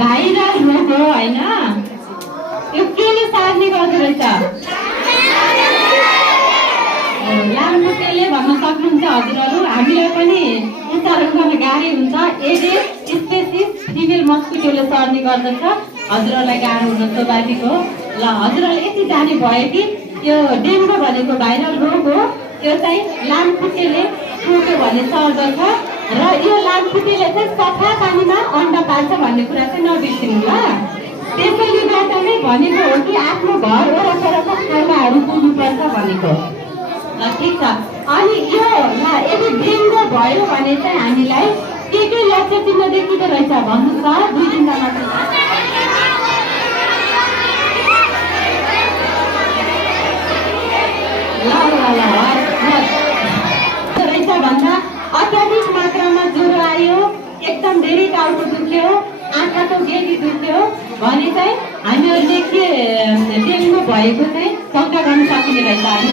Viral रोग हो होइन, यो केले सार्ने गर्दो रहेछ? लामखुट्टेले भन्न सक्नुहुन्छ हजुरहरू। हामीलाई पनि उच्चारण गर्न गाह्रो हुन्छ। एडेस स्पेसिस फिमेल मस्किटोले सर्ने गर्दछ। हजुरहरूलाई गाह्रो हुन स्वाभाविक हो। ल हजुरहरूले यति जाने भयो कि यो डेङ्गु भनेको भाइरल रोग हो। यो चाहिँ लामखुट्टेले टोक्यो भने सर्दछ र यो लामखुट्टेले चाहिँ सफा पानीमा अन्डा पाल्छ भन्ने कुरा चाहिँ नबिर्सिनु ल। त्यसैले गर्दा नै भनेको हो कि आफ्नो घर वरपरको खानाहरू पुग्नुपर्छ भनेको। ल ठिक छ। अनि यो यदि डेङ्गु भयो भने चाहिँ हामीलाई के लक्षण चिन्ह देखिँदो रहेछ भन्नुहोस् त? 2-3 जना मात्र रहेछ भन्दा अत्याधिक मात्रामा ज्वरो आयो, एकदम धेरै टाउको दुख्यो, आँखाको गेडी दुख्यो भने चाहिँ हामीहरूले के डेङ्गु भएको चाहिँ शङ्का गर्न सकिने रहेछ।